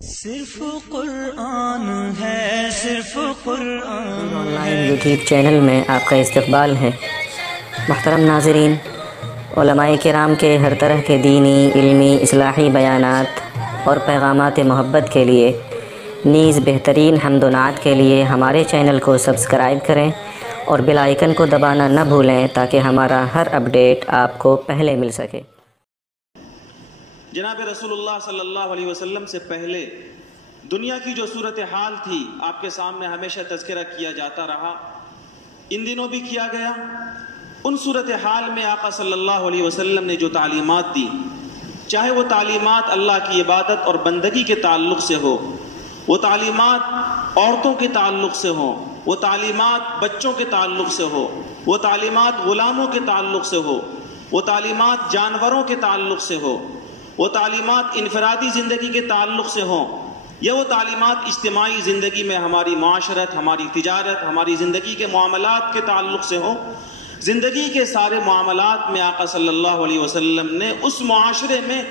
صرف قرآن ہے، صرف قرآن آن لائن یوٹیوب چینل میں آپ کا استقبال ہے۔ محترم ناظرین، علماء کرام کے ہر طرح کے دینی، علمی، اصلاحی بیانات اور پیغامات محبت کے لیے نیز بہترین حمد و نعت کے لیے ہمارے چینل کو سبسکرائب کریں اور بیل آئیکن کو دبانا نہ بھولیں تاکہ ہمارا ہر اپڈیٹ آپ کو پہلے مل سکے۔ جناب رسول اللہ صلی اللہ علیہ وسلم سے پہلے دنیا کی جو صورتحال تھی آپ کے سامنے ہمیشہ تذکرہ کیا جاتا رہا، ان دنوں بھی کیا گیا۔ ان صورتحال میں آقا صلی اللہ علیہ وسلم نے جو تعلیمات دی، چاہے وہ تعلیمات اللہ کی عبادت اور بندگی کے تعلق سے ہو، وہ تعلیمات عورتوں کے تعلق سے ہوں، وہ تعلیمات بچوں کے تعلق سے ہو، وہ تعلیمات غلاموں کے تعلق سے ہو، وہ تعلیمات جانوروں کے تعلق سے ہو، وہ تعلیمات انفرادی زندگی کے تعلق سے ہوں، یا وہ تعلیمات اجتماعی زندگی میں ہماری معاشرت، ہماری تجارت، ہماری زندگی کے معاملات کے تعلق سے ہوں، زندگی کے سارے معاملات میں آقا صلی اللہ علیہ وسلم نے اس معاشرے میں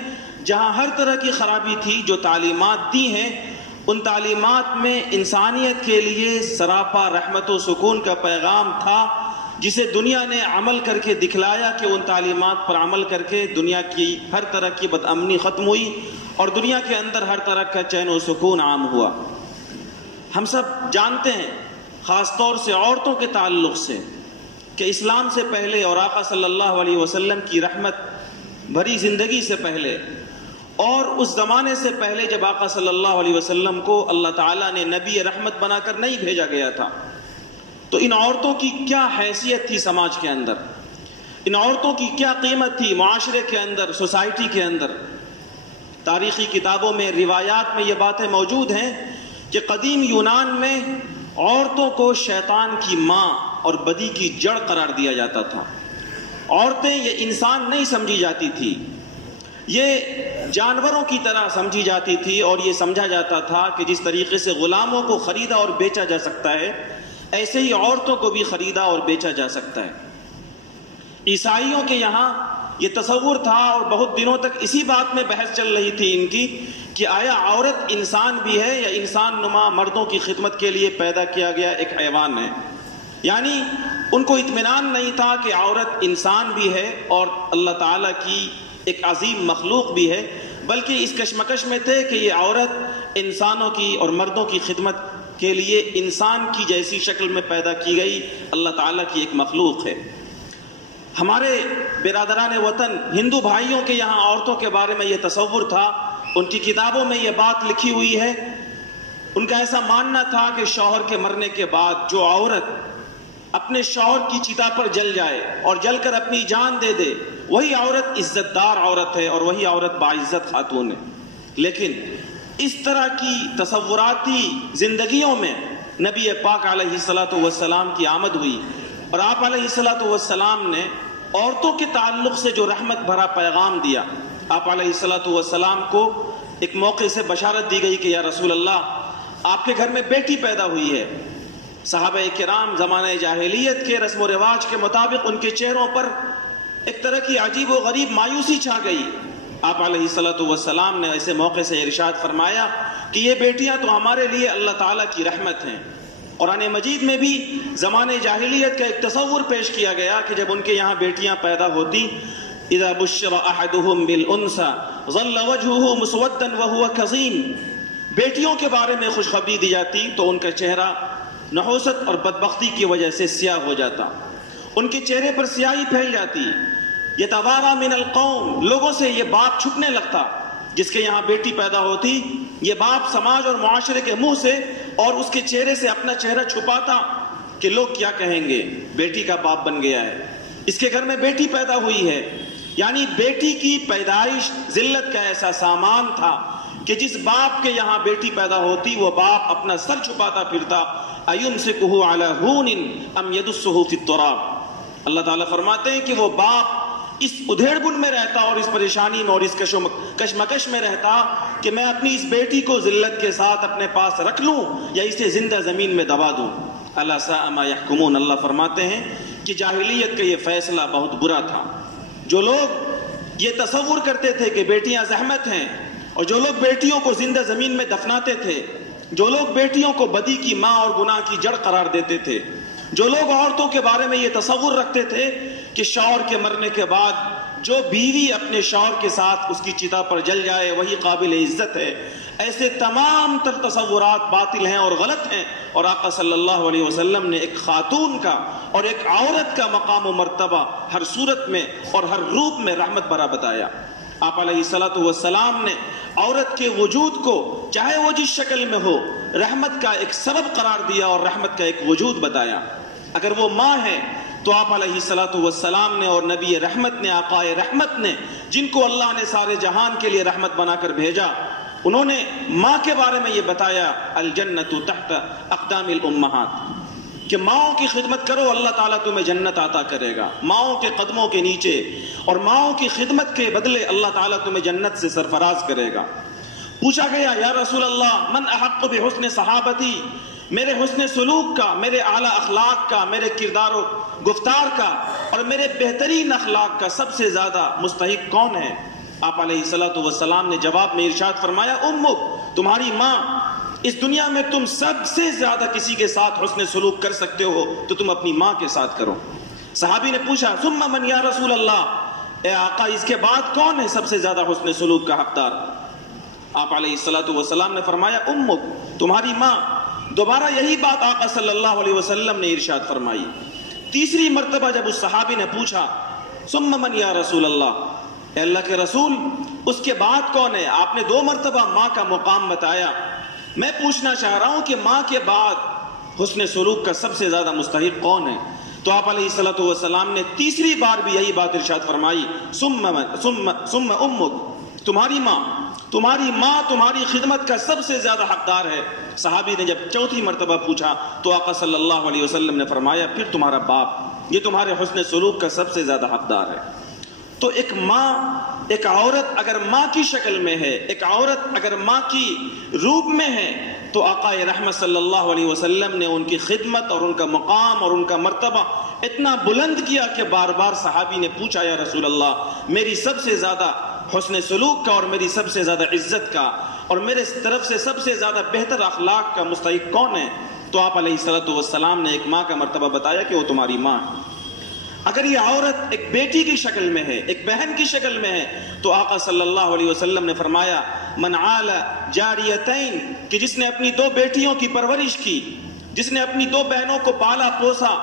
جہاں ہر طرح کی خرابی تھی جو تعلیمات دی ہیں، ان تعلیمات میں انسانیت کے لیے سراپا رحمت و سکون کا پیغام تھا، جسے دنیا نے عمل کر کے دکھلایا کہ ان تعلیمات پر عمل کر کے دنیا کی ہر طرح کی بدامنی ختم ہوئی اور دنیا کے اندر ہر طرح کا چین و سکون عام ہوا۔ ہم سب جانتے ہیں، خاص طور سے عورتوں کے تعلق سے، کہ اسلام سے پہلے اور آقا صلی اللہ علیہ وسلم کی رحمت بھری زندگی سے پہلے اور اس زمانے سے پہلے جب آقا صلی اللہ علیہ وسلم کو اللہ تعالیٰ نے نبی رحمت بنا کر نہیں بھیجا گیا تھا، تو ان عورتوں کی کیا حیثیت تھی سماج کے اندر، ان عورتوں کی کیا قیمت تھی معاشرے کے اندر، سوسائٹی کے اندر۔ تاریخی کتابوں میں، روایات میں یہ باتیں موجود ہیں کہ قدیم یونان میں عورتوں کو شیطان کی ماں اور بدی کی جڑ قرار دیا جاتا تھا۔ عورتیں یہ انسان نہیں سمجھی جاتی تھی، یہ جانوروں کی طرح سمجھی جاتی تھی، اور یہ سمجھا جاتا تھا کہ جس طریقے سے غلاموں کو خریدا اور بیچا جا سکتا ہے، ایسے ہی عورتوں کو بھی خریدا اور بیچا جا سکتا ہے۔ عیسائیوں کے یہاں یہ تصور تھا، اور بہت دنوں تک اسی بات میں بحث چل رہی تھی ان کی کہ آیا عورت انسان بھی ہے یا انسان نما مردوں کی خدمت کے لیے پیدا کیا گیا ایک حیوان ہے۔ یعنی ان کو اطمینان نہیں تھا کہ عورت انسان بھی ہے اور اللہ تعالیٰ کی ایک عظیم مخلوق بھی ہے، بلکہ اس کشمکش میں تھے کہ یہ عورت انسانوں کی اور مردوں کی خدمت کے لیے انسان کی جیسی شکل میں پیدا کی گئی اللہ تعالیٰ کی ایک مخلوق ہے۔ ہمارے برادران وطن ہندو بھائیوں کے یہاں عورتوں کے بارے میں یہ تصور تھا، ان کی کتابوں میں یہ بات لکھی ہوئی ہے، ان کا ایسا ماننا تھا کہ شوہر کے مرنے کے بعد جو عورت اپنے شوہر کی چتا پر جل جائے اور جل کر اپنی جان دے دے، وہی عورت عزت دار عورت ہے اور وہی عورت باعزت خاتون ہے۔ لیکن اس طرح کی تصوراتی زندگیوں میں نبی پاک علیہ الصلوۃ والسلام کی آمد ہوئی، اور آپ علیہ الصلوۃ والسلام نے عورتوں کے تعلق سے جو رحمت بھرا پیغام دیا، آپ علیہ الصلوۃ والسلام کو ایک موقع سے بشارت دی گئی کہ یا رسول اللہ، آپ کے گھر میں بیٹی پیدا ہوئی ہے۔ صحابہ کرام زمانہ جاہلیت کے رسم و رواج کے مطابق ان کے چہروں پر ایک طرح کی عجیب و غریب مایوسی چھا گئی۔ آپ علیہ الصلوۃ والسلام نے ایسے موقع سے ارشاد فرمایا کہ یہ بیٹیاں تو ہمارے لیے اللہ تعالیٰ کی رحمت ہیں۔ قرآن مجید میں بھی زمانے جاہلیت کا ایک تصور پیش کیا گیا کہ جب ان کے یہاں بیٹیاں پیدا ہوتی، اذا بشر احدهم بالانثى ظل وجهه مسودا وهو كظيم، بیٹیوں کے بارے میں خوشخبری دی جاتی تو ان کا چہرہ نحوست اور بدبختی کی وجہ سے سیاہ ہو جاتا، ان کے چہرے پر سیاہی پھیل جاتی۔ یتوارا من القوم، لوگوں سے یہ باپ چھپنے لگتا، جس کے یہاں بیٹی پیدا ہوتی یہ باپ سماج اور معاشرے کے منہ سے اور اس کے چہرے سے اپنا چہرہ چھپاتا کہ لوگ کیا کہیں گے، بیٹی کا باپ بن گیا ہے، اس کے گھر میں بیٹی پیدا ہوئی ہے۔ یعنی بیٹی کی پیدائش ذلت کا ایسا سامان تھا کہ جس باپ کے یہاں بیٹی پیدا ہوتی وہ باپ اپنا سر چھپاتا پھرتا، ایمسکہ علی ہون ام یدسہ فی التراب۔ اللہ تعالیٰ فرماتے ہیں کہ وہ باپ اس ادھیڑ بن میں رہتا اور اس پریشانی میں اور اس کشمکش میں رہتا کہ میں اپنی اس بیٹی کو ذلت کے ساتھ اپنے پاس رکھ لوں یا اسے زندہ زمین میں دبا دوں۔ الا ساء ما یحکمون، اللہ فرماتے ہیں کہ جاہلیت کا یہ فیصلہ بہت برا تھا۔ جو لوگ یہ تصور کرتے تھے کہ بیٹیاں زحمت ہیں اور جو لوگ بیٹیوں کو زندہ زمین میں دفناتے تھے، جو لوگ بیٹیوں کو بدی کی ماں اور گناہ کی جڑ قرار دیتے تھے، جو لوگ عورتوں کے بارے میں یہ تصور رکھتے تھے کہ شوہر کے مرنے کے بعد جو بیوی اپنے شوہر کے ساتھ اس کی چتا پر جل جائے وہی قابل عزت ہے، ایسے تمام تر تصورات باطل ہیں اور غلط ہیں، اور آقا صلی اللہ علیہ وسلم نے ایک خاتون کا اور ایک عورت کا مقام و مرتبہ ہر صورت میں اور ہر روپ میں رحمت بھرا بتایا۔ آپ علیہ الصلوۃ والسلام نے عورت کے وجود کو چاہے وہ جس شکل میں ہو رحمت کا ایک سبب قرار دیا اور رحمت کا ایک وجود بتایا۔ اگر وہ ماں ہے تو آپ علیہ الصلوۃ والسلام نے اور نبی رحمت نے، آقائے رحمت نے، جن کو اللہ نے سارے جہان کے لیے رحمت بنا کر بھیجا، انہوں نے ماں کے بارے میں یہ بتایا الجنت تحت اقدام الامہات، کہ ماؤں کی خدمت کرو اللہ تعالیٰ تمہیں جنت عطا کرے گا، ماؤں کے قدموں کے نیچے اور ماؤں کی خدمت کے بدلے اللہ تعالیٰ تمہیں جنت سے سرفراز کرے گا۔ پوچھا گیا یا رسول اللہ من احق بحسن صحابتی، میرے حسن سلوک کا، میرے اعلیٰ اخلاق کا، میرے کردار و گفتار کا اور میرے بہترین اخلاق کا سب سے زیادہ مستحق کون ہے؟ آپ علیہ الصلوۃ والسلام نے جواب میں ارشاد فرمایا امک، تمہاری ماں۔ اس دنیا میں تم سب سے زیادہ کسی کے ساتھ حسن سلوک کر سکتے ہو تو تم اپنی ماں کے ساتھ کرو۔ صحابی نے پوچھا ثم من یا رسول اللہ، اے آقا اس کے بعد کون ہے سب سے زیادہ حسن سلوک کا حقدار؟ آپ علیہ الصلوۃ والسلام نے فرمایا امک، تمہاری ماں۔ دوبارہ یہی بات آقا صلی اللہ علیہ وسلم نے ارشاد فرمائی۔ تیسری مرتبہ جب اس صحابی نے پوچھا ثم من یا رسول اللہ، اے اللہ کے رسول اس کے بعد کون ہے؟ آپ نے 2 مرتبہ ماں کا مقام بتایا۔ میں پوچھنا چاہ رہا ہوں کہ ماں کے بعد حسن سلوک کا سب سے زیادہ مستحق کون ہے؟ تو آپ علیہ الصلوۃ والسلام نے تیسری بار بھی یہی بات ارشاد فرمائی ثم امک، تمہاری ماں۔ تمہاری ماں تمہاری خدمت کا سب سے زیادہ حقدار ہے۔ صحابی نے جب چوتھی مرتبہ پوچھا تو آقا صلی اللہ علیہ وسلم نے فرمایا پھر تمہارا باپ، یہ تمہارے حسن سلوک کا سب سے زیادہ حقدار ہے۔ تو ایک ماں، ایک عورت اگر ماں کی شکل میں ہے، ایک عورت اگر ماں کی روپ میں ہے، تو آقا رحمت صلی اللہ علیہ وسلم نے ان کی خدمت اور ان کا مقام اور ان کا مرتبہ اتنا بلند کیا کہ بار بار صحابی نے پوچھا یا رسول اللہ میری سب سے زیادہ حسن سلوک کا اور میری سب سے زیادہ عزت کا اور میرے طرف سے سب سے زیادہ بہتر اخلاق کا مستحق کون ہے؟ تو آپ علیہ الصلوۃ والسلام نے ایک ماں کا مرتبہ بتایا کہ وہ تمہاری ماں۔ اگر یہ عورت ایک بیٹی کی شکل میں ہے، ایک بہن کی شکل میں ہے، تو آقا صلی اللہ علیہ وسلم نے فرمایا من عال جاریتین، کہ جس نے اپنی 2 بیٹیوں کی پرورش کی، جس نے اپنی 2 بہنوں کو پالا پوسا۔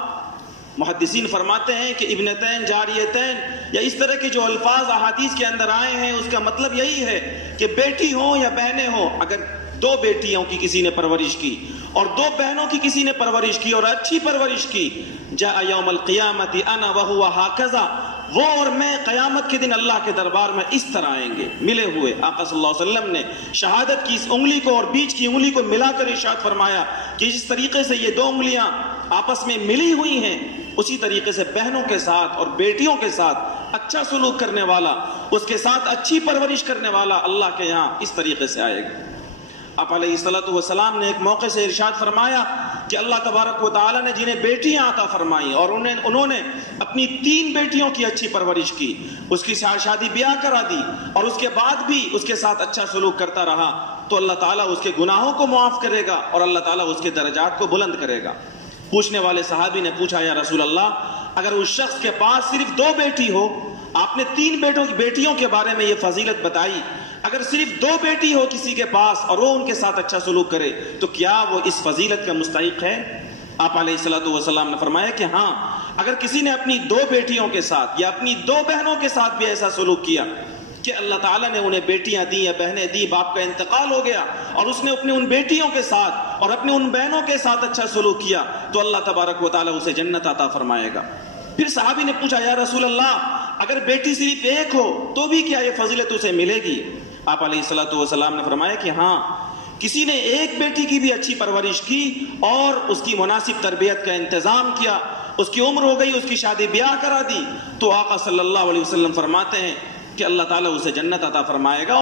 محدثین فرماتے ہیں کہ ابنتین جاریتین یا اس طرح کے جو الفاظ احادیث کے اندر آئے ہیں اس کا مطلب یہی ہے کہ بیٹی ہو یا بہنیں ہوں، اگر 2 بیٹیوں کی کسی نے پرورش کی اور 2 بہنوں کی کسی نے پرورش کی اور اچھی پرورش کی، جاء یوم القیامت انا وہو ہاکذا، وہ اور میں قیامت کے دن اللہ کے دربار میں اس طرح آئیں گے ملے ہوئے۔ آقا صلی اللہ علیہ وسلم نے شہادت کی اس انگلی کو اور بیچ کی انگلی کو ملا کر ارشاد فرمایا کہ جس طریقے سے یہ 2 انگلیاں آپس میں ملی ہوئی ہیں اسی طریقے سے بہنوں کے ساتھ اور بیٹیوں کے ساتھ اچھا سلوک کرنے والا، اس کے ساتھ اچھی پرورش کرنے والا اللہ کے یہاں اس طریقے سے آئے گا۔ آپ علیہ الصلوۃ والسلام نے ایک موقع سے ارشاد فرمایا کہ اللہ تبارک و تعالیٰ نے جنہیں بیٹیاں عطا فرمائیں اور انہوں نے اپنی 3 بیٹیوں کی اچھی پرورش کی، اس کی شادی بیاہ کرا دی اور اس کے بعد بھی اس کے ساتھ اچھا سلوک کرتا رہا، تو اللہ تعالیٰ اس کے گناہوں کو معاف کرے گا اور اللہ تعالیٰ اس کے درجات کو بلند کرے گا۔ پوچھنے والے صحابی نے پوچھا یا رسول اللہ اگر اس شخص کے پاس صرف 2 بیٹی ہو، آپ نے 3 بیٹیوں کے بارے میں یہ فضیلت بتائی، اگر صرف 2 بیٹی ہو کسی کے پاس اور وہ ان کے ساتھ اچھا سلوک کرے تو کیا وہ اس فضیلت کا مستحق ہے؟ آپ علیہ الصلوۃ والسلام نے فرمایا کہ ہاں، اگر کسی نے اپنی 2 بیٹیوں کے ساتھ یا اپنی 2 بہنوں کے ساتھ بھی ایسا سلوک کیا کہ اللہ تعالیٰ نے انہیں بیٹیاں دی یا بہنیں دی، باپ کا انتقال ہو گیا اور اس نے اپنے ان بیٹیوں کے ساتھ اور اپنے ان بہنوں کے ساتھ اچھا سلوک کیا، تو اللہ تبارک و تعالیٰ اسے جنت عطا فرمائے گا۔ پھر صحابی نے پوچھا یا رسول اللہ اگر بیٹی صرف ایک ہو تو بھی کیا یہ فضیلت اسے ملے گی؟ آپ علیہ الصلوۃ والسلام نے فرمایا کہ ہاں، کسی نے ایک بیٹی کی بھی اچھی پرورش کی اور اس کی مناسب تربیت کا انتظام کیا، اس کی عمر ہو گئی، اس کی شادی بیاہ کرا دی، تو آقا صلی اللہ علیہ وسلم فرماتے ہیں کہ اللہ تعالیٰ اسے جنت عطا فرمائے گا۔